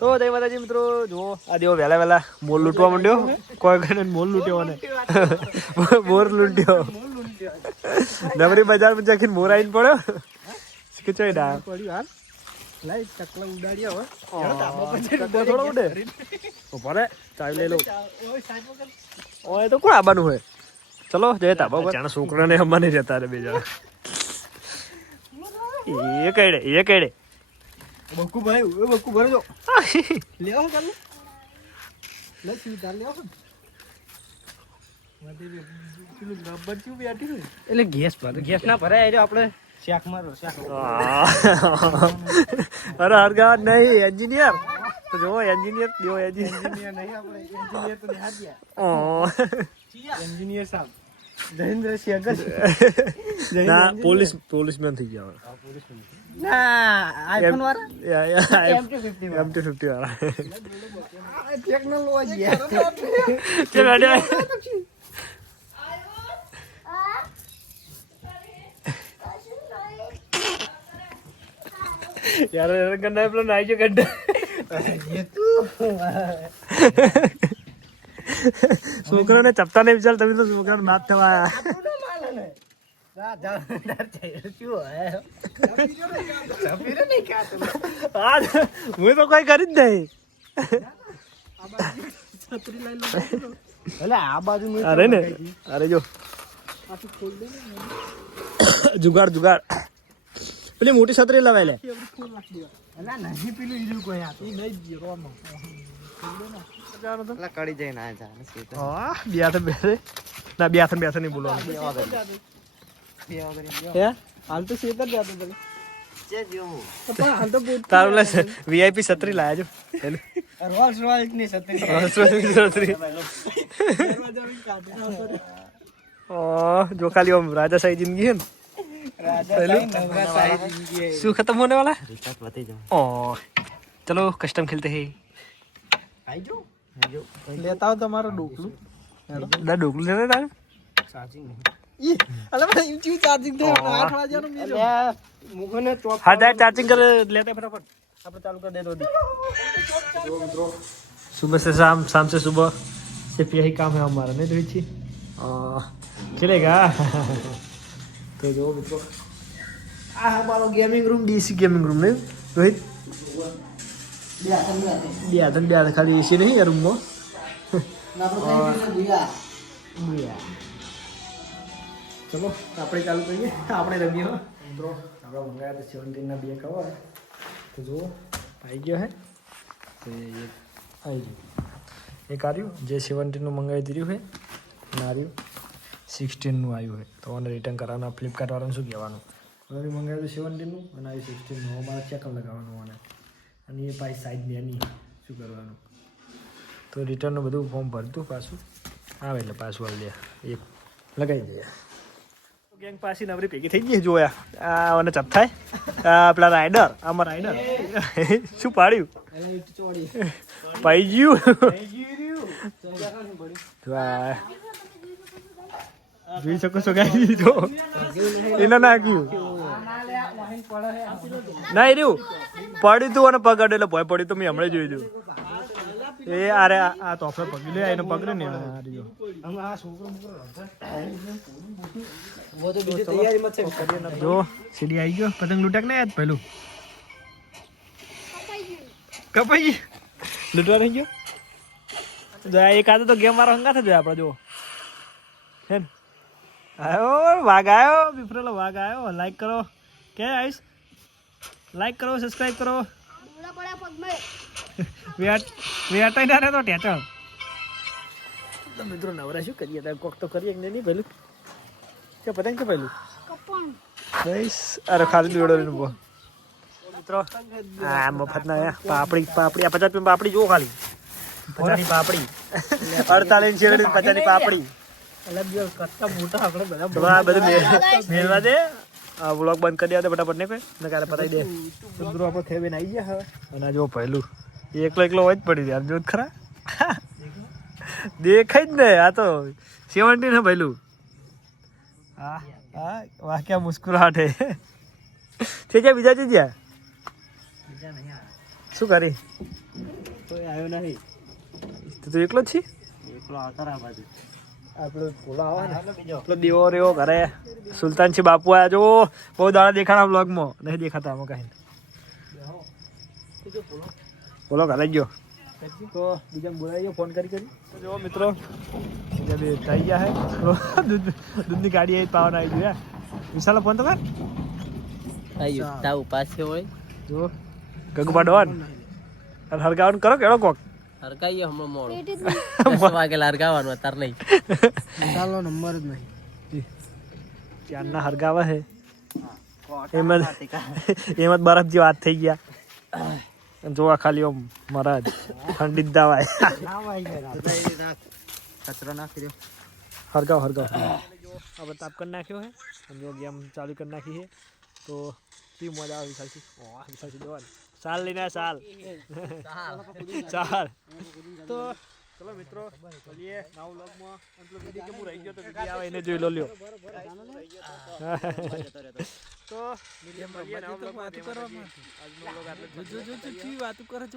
તો જય માતાજી મિત્રો, જુઓ આ દેવો વહેલા વહેલા મોર લૂંટવા માંડ્યો. કોઈ કઈ મોર લૂંટ્યો ને મોર લૂંટ્યો. નવરી બજારમાં જખીને મોર આવીને પડ્યો કે ચોઈ ના પડ્યું. હાલ ચકલા ઉડાડ્યા થોડો ઉડે ભલે ચાવી લઈ લો. ઓય તો કોણ આવવાનું હોય? ચલો જય તાબા પર. જાણે છોકરાને અમાને જતા રે બે જણા. એ કઈડે બકુ ભાઈ બકુ ભરજો લેવો કર લે સીધા લેવો એટલે ગેસ ના ભરાય આપણે શાક મારો અરે હરગા નહીં એન્જિનિયર તો જો એન્જિનિયર નહીં આપણે એન્જિનિયર તો દેખા ગયા એન્જિનિયર સાહેબ જયેન્દ્ર શેખર ના પોલીસમેન થઈ ગયા ના આઈફોન વાળા M250 વાળા ટેકનોલોજી કે ગાડી यार गन्ना है प्लान आइए गड्ढा ये तू सुकरा ने चपटा नहीं चल तभी तो सुकरा नाथ थवा आज मुझे तो कोई कर ही नहीं अरे ने अरे जो जुगाड़ जुगाड़ પેલી મોટી છત્રી લવાય લે નહીં પેલું ઈરું કોઈ આ નહીં જીરોનો એટલે કડી જાય ના જાને હા બેઠે બેઠે ના બેઠે નહીં બોલવાનું હે હાલ તો સીધા જ જાતો ભલે જે જો પણ હાલ તો તારું લે વીઆઈપી છત્રી લાયા જો રોલ્સ રોયસ ની છત્રી ઓ જો ખાલી ઓમ રાજા સાઈ જિંદગી હે ને शू खत्म होने वाला है ओह चलो कस्टम खेलते हैं लेता हूँ तुम्हारा डोकलू ना डोकलू लेते तार चार्जिंग नहीं अरे मैं इंची चार्जिंग थे 8 बजे ना मिलो मुखो ने चौप हाँ जाए चार्जिंग कर लेते फटाफट आप चालू कर दे दो मित्रों सुबह से शाम से सुबह सिर्फ यही काम है हमारा नहीं रोहित चलेगा तो जो मित्रों आ हमारा gaming room DC gaming room में रोहित दिया खाली एसी नहीं है रूम में चलो આપણે ચાલુ કરીએ આપણે રમીએ મિત્રો આપણે મંગાયા તો 17 ના બે કવર તો જો આવી ગયો હે તો ये આવી ગયો એક આર્યું જે 17 નું મંગાવી દીધું હે નાર્યું 16 નું આવ્યું હે તો ઓને રિટર્ન કરવાના ફ્લિપકાર્ટ વાળાને શું કહેવાનું હવે મંગાવ્યું 17 નું અને આવી 16 નું અમારે ચેકઅપ લગાવવાનું ઓને અને એ પાછી સાઈડ બેની શું કરવાનું તો રિટર્નનું બધું ફોર્મ ભરતું પાછું આવે એટલે પાછું આવી દે એક લગાવી દઈએ ગેંગ પાછી નવરી ભેગી થઈ ગઈ જોયા આ અને ચપ થાય પેલા રાઈડર આમાં રાઈડર શું પાડ્યું પાઈ ગયું જોઈ શકો છો ગાઈ જો એને નાખ્યું ના રહ્યું પડી તું અને પગ એટલે ભય પડી તો મેં હમણાં જોઈ દઉં એ અરે આ તોફે પગી લે એને પકડે ને જો સીડી આવી ગયો પતંગ લૂટક ને યાદ પેલું કપાઈ લૂટવા રહી ગયો એક આદો તો ગેમ વાળો હંગા થયો આપડે જો હે ને આયો વાઘ આવ્યો બિફરેલો વાઘ આવ્યો લાઈક કરો કે આઈશ લાઈક કરો સબસ્ક્રાઇબ કરો વેટાઈ ના રે તો ટેટો તો મિત્રો નવરા શું કરીએ તાર કોક તો કરીએ કે નહીં પેલું કે પતંગ કે પેલું કપણ ગાઈસ અરે ખાલી દોડો ને બો મિત્રો આ મફત ના પાપડી આ 50 રૂપિયા પાપડી જો ખાલી 50 ની પાપડી 48 શેરડી 50 ની પાપડી અલગ જો કટ્ટા મોટા આપણે બધા બધું મેળવા દે આ વ્લોગ બંધ કરી દે ફટાફટ ને કોઈ નકારે પતાઈ દે મિત્રો આપણે ખેબેન આવી ગયા હવે અને જો પહેલું એકલો હોય જ પડી યાર જો ખરા દેખાય જ ને આ તો 17 ને પહેલું હા હા વાહ क्या मुस्कुराहट है છે બીજા છે જ્યાં શું કરી કોઈ આવ્યો નહીં. તું એકલો જ છી એકલો આવતા રહ્યા બાજુ. આપણો ભૂલો આવે ને બીજો એટલો દીવો રહ્યો ઘરે સુલતાન છે બાપુ આયા જો બહુ દાડા દેખાણા બ્લોગમાં નહીં દેખાતા આમાં કાંઈ બોલો ઘરે જ ગયો તો બીજા બોલાવી ગયો ફોન કરી તો જો મિત્રો બીજા બે થઈ ગયા હે દૂધની ગાડી આવી પાવન આવી ગયું વિશાલ ફોન તો કર તાવ પાસે હોય જો ગગુબા ડોન અને હરગાવન કરો કેળો કોક હરગાઈએ હમણાં મોડું 10 વાગે હરગાવાનું અત્યારે નહીં. વિશાલનો નંબર જ નહીં ચારના હરગાવા હે એમાં બરફ જેવા હાથ થઈ ગયા જોવા ખાલી આમ મહારાજ ઠંડી દાવાય કચરો નાખી દો. હરગાવ હવે તાપ કરી નાખ્યો હે અને જો ગેમ ચાલુ કરી નાખી છે તો કેવી મજા આવે વિશાલથી જોવા સાલ લઈને સાલ તો ચલો મિત્રો મળીએ નવા વ્લોગમાં પેલો વિડીયો કેવું રહી ગયો તો વિડીયો આવે એને જોઈ લો લ્યો તો મળીએ નવા વ્લોગમાં. આજનો વ્લોગ આટલો જ.